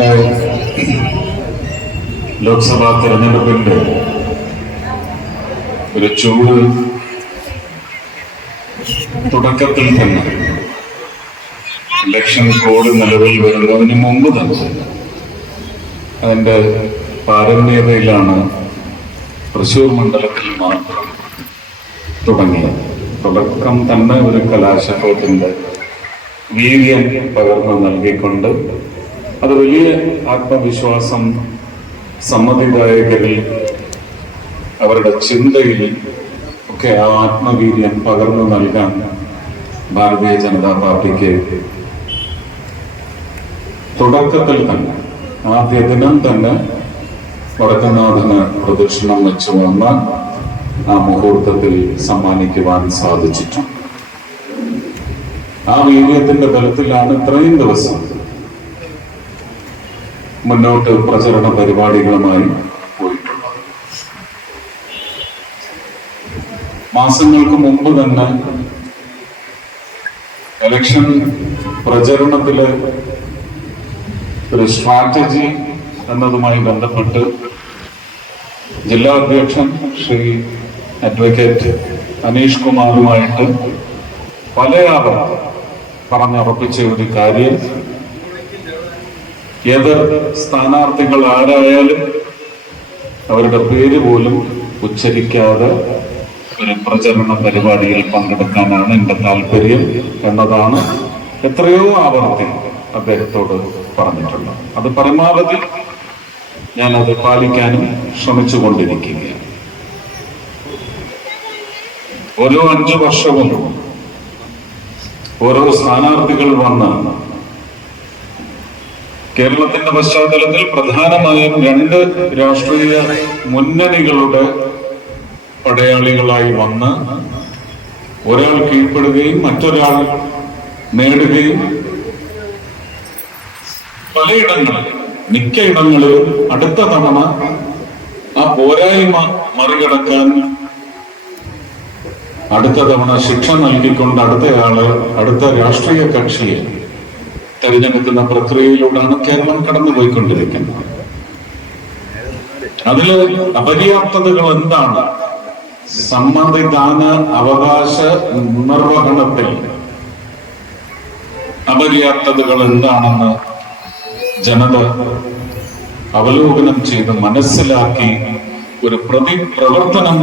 നമ്മുടെ ലോക്സഭാ തെരഞ്ഞെടുപ്പിന്റെ ഒരു ചൂട് തുടക്കത്തിൽ തന്നെ ഇലക്ഷൻ കോഡ് നിലവിൽ വരുന്നതിന് മുമ്പ് തന്നെ അതിന്റെ പാരമ്യതയിലാണ് തൃശൂർ മണ്ഡലത്തിൽ മാത്രം തുടങ്ങിയത്. തുടക്കം തന്നെ ഒരു കലാശക്കോട്ടിന്റെ വീര്യം പകർന്നു നൽകിക്കൊണ്ട് അത് വലിയ ആത്മവിശ്വാസം സമ്മതിദായകരിൽ അവരുടെ ചിന്തയിൽ ഒക്കെ ആ ആത്മവീര്യം പകർന്നു നൽകാൻ ഭാരതീയ ജനതാ പാർട്ടിക്ക് തുടക്കത്തിൽ തന്നെ ആദ്യ ദിനം തന്നെ വടക്കനാഥന് പ്രദക്ഷിണം വെച്ചു വന്ന ആ മുഹൂർത്തത്തിൽ സമ്മാനിക്കുവാൻ സാധിച്ചിട്ടുണ്ട്. ആ വീര്യത്തിന്റെ ബലത്തിലാണ് ഇത്രയും ദിവസം മുന്നോട്ട് പ്രചരണ പരിപാടികളുമായി പോയിട്ടുള്ളത് മാസങ്ങൾക്ക് മുമ്പ് തന്നെ എലക്ഷൻ പ്രചരണത്തിൽ ഒരു സ്ട്രാറ്റജി എന്നതുമായി ബന്ധപ്പെട്ട് ജില്ലാ അധ്യക്ഷൻ ശ്രീ അഡ്വക്കേറ്റ് അനീഷ് കുമാറുമായിട്ട് പലയാളും പറഞ്ഞുറപ്പിച്ച ഒരു കാര്യം ഏത് സ്ഥാനാർത്ഥികൾ ആരായാലും അവരുടെ പേര് പോലും ഉച്ചരിക്കാതെ ഒരു പ്രചരണ പരിപാടിയിൽ പങ്കെടുക്കാനാണ് എന്റെ താല്പര്യം എന്നതാണ് എത്രയോ ആവർത്തി അദ്ദേഹത്തോട് പറഞ്ഞിട്ടുള്ളത്. അത് പരമാവധി ഞാനത് പാലിക്കാനും ശ്രമിച്ചുകൊണ്ടിരിക്കുകയാണ്. ഓരോ അഞ്ചു വർഷവും ഓരോ സ്ഥാനാർത്ഥികൾ വന്ന് കേരളത്തിന്റെ പശ്ചാത്തലത്തിൽ പ്രധാനമായും രണ്ട് രാഷ്ട്രീയ മുന്നണികളുടെ പടയാളികളായി വന്ന് ഒരാൾ കീഴ്പ്പെടുകയും മറ്റൊരാൾ നേടുകയും പലയിടങ്ങളിൽ മിക്ക ഇടങ്ങളിലും അടുത്ത തവണ ആ പോരായ്മ മറികടക്കാൻ അടുത്ത തവണ ശിക്ഷ നൽകിക്കൊണ്ട് അടുത്തയാൾ അടുത്ത രാഷ്ട്രീയ കക്ഷിയെ തെരഞ്ഞെടുക്കുന്ന പ്രക്രിയയിലൂടെയാണ് കേരളം കടന്നുപോയിക്കൊണ്ടിരിക്കുന്നത് അതിൽ അപര്യാപ്തതകൾ എന്താണ്? സമ്മതിദാന അവകാശ നിർവഹണത്തിൽ അപര്യാപ്തതകൾ എന്താണെന്ന് ജനത അവലോകനം ചെയ്ത് മനസ്സിലാക്കി ഒരു പ്രതി പ്രവർത്തനം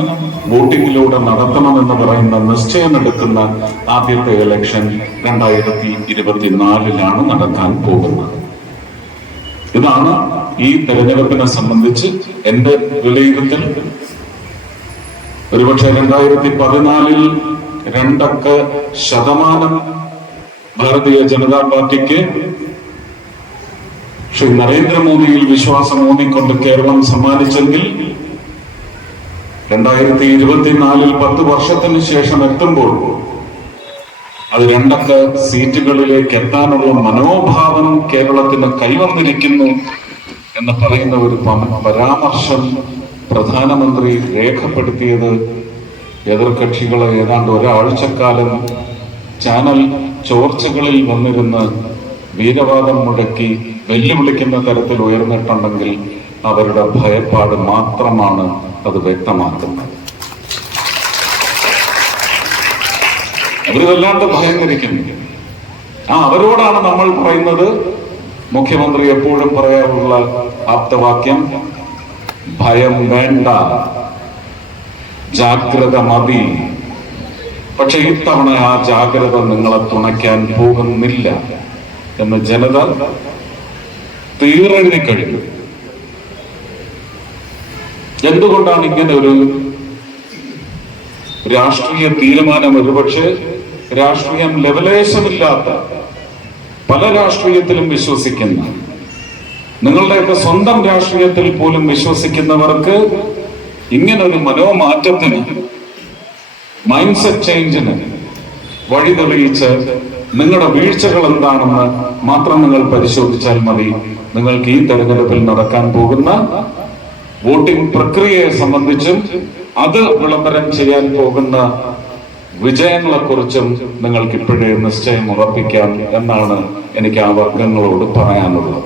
വോട്ടിങ്ങിലൂടെ നടത്തണമെന്ന് പറയുന്ന നിശ്ചയമെടുക്കുന്ന ആദ്യത്തെ ഇലക്ഷൻ രണ്ടായിരത്തി ഇരുപത്തിനാലിലാണ് നടത്താൻ പോകുന്നത്. ഇതാണ് ഈ തെരഞ്ഞെടുപ്പിനെ സംബന്ധിച്ച് എന്റെ വിലയിരുത്തൽ. ഒരുപക്ഷെ രണ്ടായിരത്തി പതിനാലിൽ രണ്ടക്ക ശതമാനം ഭാരതീയ ജനതാ പാർട്ടിക്ക് ശ്രീ നരേന്ദ്രമോദിയിൽ വിശ്വാസം ഊന്നിക്കൊണ്ട് കേരളം സമ്മാനിച്ചെങ്കിൽ രണ്ടായിരത്തി ഇരുപത്തിനാലിൽ പത്ത് വർഷത്തിന് ശേഷം എത്തുമ്പോൾ അത് രണ്ടക്ക സീറ്റുകളിലേക്ക് എത്താനുള്ള മനോഭാവം കേരളത്തിന് കൈവന്നിരിക്കുന്നു എന്ന് പറയുന്ന ഒരു പരാമർശം പ്രധാനമന്ത്രി രേഖപ്പെടുത്തിയത് എതിർകക്ഷികളെ ഏതാണ്ട് ഒരാഴ്ചക്കാലം ചാനൽ ചോർച്ചകളിൽ വന്നിരുന്ന് വീരവാദം മുടക്കി വെല്ലുവിളിക്കുന്ന തരത്തിൽ ഉയർന്നിട്ടുണ്ടെങ്കിൽ അവരുടെ ഭയപ്പാട് മാത്രമാണ് അത് വ്യക്തമാക്കുന്നത്. അവർ വല്ലാണ്ട് ആ അവരോടാണ് നമ്മൾ പറയുന്നത് മുഖ്യമന്ത്രി എപ്പോഴും പറയാറുള്ള ആപ്തവാക്യം ഭയം വേണ്ട ജാഗ്രത മതി. പക്ഷെ ഇത്തവണ ആ ജാഗ്രത നിങ്ങളെ തുണയ്ക്കാൻ പോകുന്നില്ല എന്ന് ജനത തീരെഴുതി കഴിഞ്ഞു എന്തുകൊണ്ടാണ് ഇങ്ങനെ ഒരു രാഷ്ട്രീയ തീരുമാനം ഒരുപക്ഷെ രാഷ്ട്രീയം ലെവലേശമില്ലാത്ത പല രാഷ്ട്രീയത്തിലും വിശ്വസിക്കുന്ന നിങ്ങളുടെയൊക്കെ സ്വന്തം രാഷ്ട്രീയത്തിൽ പോലും വിശ്വസിക്കുന്നവർക്ക് ഇങ്ങനൊരു മനോമാറ്റത്തിന് മൈൻഡ് സെറ്റ് ചേഞ്ചിന് വഴി തെളിയിച്ച് നിങ്ങളുടെ വീഴ്ചകൾ എന്താണെന്ന് മാത്രം നിങ്ങൾ പരിശോധിച്ചാൽ മതി. നിങ്ങൾക്ക് ഈ തെരഞ്ഞെടുപ്പിൽ നടക്കാൻ പോകുന്ന വോട്ടിംഗ് പ്രക്രിയയെ സംബന്ധിച്ചും അത് വിളംബരം ചെയ്യാൻ പോകുന്ന വിജയങ്ങളെ കുറിച്ചും നിങ്ങൾക്ക് ഇപ്പോഴേ നിശ്ചയം ഉറപ്പിക്കാം എന്നാണ് എനിക്ക് ആ വർഗങ്ങളോട് പറയാനുള്ളത്.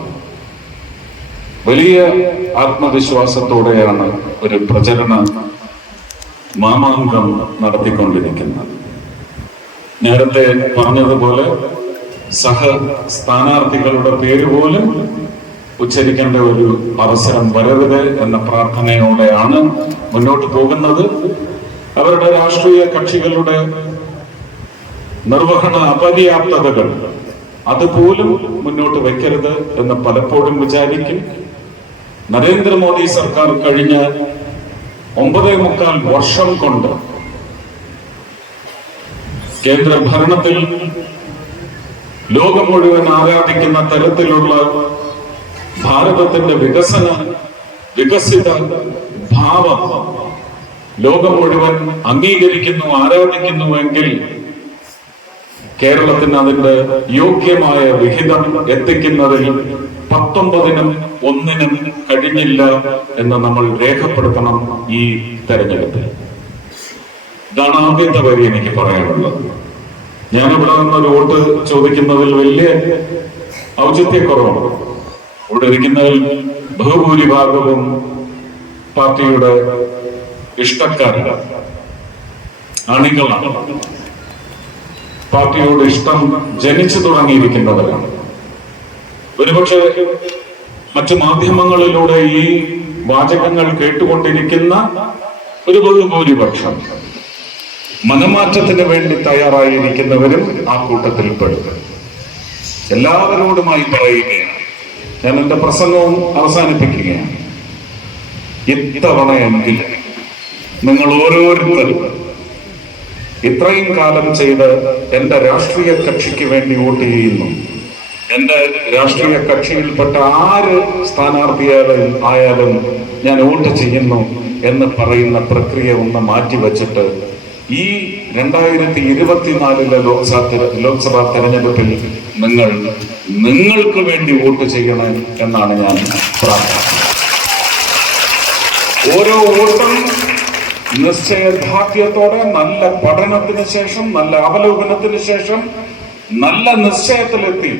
വലിയ ആത്മവിശ്വാസത്തോടെയാണ് ഒരു പ്രചരണ മാമാങ്കം നടത്തിക്കൊണ്ടിരിക്കുന്നത്. നേരത്തെ പറഞ്ഞതുപോലെ സഹ സ്ഥാനാർത്ഥികളുടെ പേര് പോലും ഉച്ചരിക്കേണ്ട ഒരു അവസരം വരരുത് എന്ന പ്രാർത്ഥനയോടെയാണ് മുന്നോട്ട് പോകുന്നത്. അവരുടെ രാഷ്ട്രീയ കക്ഷികളുടെ നിർവഹണ അപര്യാപ്തതകൾ അതുപോലും മുന്നോട്ട് വെക്കരുത് എന്ന് പലപ്പോഴും വിചാരിക്കും. നരേന്ദ്രമോദി സർക്കാർ കഴിഞ്ഞ ഒമ്പതേ മുക്കാൽ വർഷം കൊണ്ട് കേന്ദ്ര ഭരണത്തിൽ ലോകം മുഴുവൻ ആരാധിക്കുന്ന തരത്തിലുള്ള ഭാരതത്തിന്റെ വികസന വികസിത ഭാവം ലോകം മുഴുവൻ അംഗീകരിക്കുന്നു ആരാധിക്കുന്നുവെങ്കിൽ കേരളത്തിന് അതിന്റെ യോഗ്യമായ വിഹിതം എത്തിക്കുന്നതിൽ പത്തൊമ്പതിനും ഒന്നിനും കഴിഞ്ഞില്ല എന്ന് നമ്മൾ രേഖപ്പെടുത്തണം ഈ തെരഞ്ഞെടുപ്പിൽ. ഇതാണ് ആദ്യത്തെ വരി എനിക്ക് പറയാനുള്ളത്. ഞാനിവിടെ നിന്ന് ഒരു വോട്ട് ചോദിക്കുന്നതിൽ വലിയ ഔചിത്യക്കുറവാണ്. ഇവിടെ ഇരിക്കുന്നതിൽ ബഹുഭൂരിഭാഗവും പാർട്ടിയുടെ ഇഷ്ടക്കാരാണ്. അണികളാണ്. പാർട്ടിയോട് ഇഷ്ടം ജനിച്ചു തുടങ്ങിയിരിക്കുന്നവരാണ്. ഒരുപക്ഷെ മറ്റു മാധ്യമങ്ങളിലൂടെ ഈ വാചകങ്ങൾ കേട്ടുകൊണ്ടിരിക്കുന്ന ഒരു ബഹുഭൂരിപക്ഷം മനമാറ്റത്തിന് വേണ്ടി തയ്യാറായിരിക്കുന്നവരും ആ കൂട്ടത്തിൽ പെടും എല്ലാവരോടുമായി പറയുകയാണ് ഞാൻ എന്റെ പ്രസംഗവും അവസാനിപ്പിക്കുകയാണ്. ഇത്തവണയെങ്കിൽ നിങ്ങൾ ഓരോരുത്തരും ഇത്രയും കാലം ചെയ്ത് എന്റെ രാഷ്ട്രീയ കക്ഷിക്ക് വേണ്ടി വോട്ട് ചെയ്യുന്നു. എന്റെ രാഷ്ട്രീയ കക്ഷിയിൽപ്പെട്ട ആര് സ്ഥാനാർത്ഥിയായാലും ആയാലും ഞാൻ വോട്ട് ചെയ്യുന്നു എന്ന് പറയുന്ന പ്രക്രിയ ഒന്ന് മാറ്റിവെച്ചിട്ട് ഈ രണ്ടായിരത്തി ഇരുപത്തിനാലിലെ ലോക്സഭ ലോക്സഭാ തെരഞ്ഞെടുപ്പിൽ നിങ്ങൾ നിങ്ങൾക്ക് വേണ്ടി വോട്ട് ചെയ്യണം എന്നാണ് ഞാൻ പ്രാർത്ഥിക്കുന്നത്. ഓരോ വോട്ടും നിശ്ചയദാർഢ്യത്തോടെ നല്ല പഠനത്തിന് ശേഷം നല്ല അവലോകനത്തിന് ശേഷം നല്ല നിശ്ചയത്തിലെത്തി.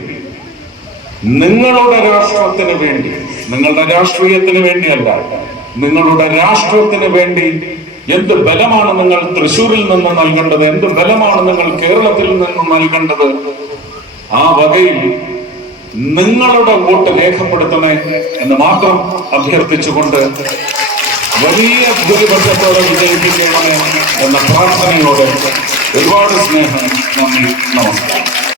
നിങ്ങളുടെ രാഷ്ട്രത്തിന് വേണ്ടി നിങ്ങളുടെ രാഷ്ട്രീയത്തിന് വേണ്ടിയല്ല നിങ്ങളുടെ രാഷ്ട്രത്തിന് വേണ്ടി എന്ത് ബലമാണ് നിങ്ങൾ തൃശൂരിൽ നിന്ന് നൽകേണ്ടത്? എന്ത് ബലമാണ് നിങ്ങൾ കേരളത്തിൽ നിന്ന് നൽകേണ്ടത്? ആ വകയിൽ നിങ്ങളുടെ വോട്ട് രേഖപ്പെടുത്തണേ എന്ന് മാത്രം അഭ്യർത്ഥിച്ചുകൊണ്ട് വലിയ ഭൂരിപക്ഷത്തോടെ വിജയിപ്പിക്കണമേ എന്ന പ്രാർത്ഥനയോടെ ഒരുപാട് സ്നേഹം നന്ദി. നമസ്കാരം.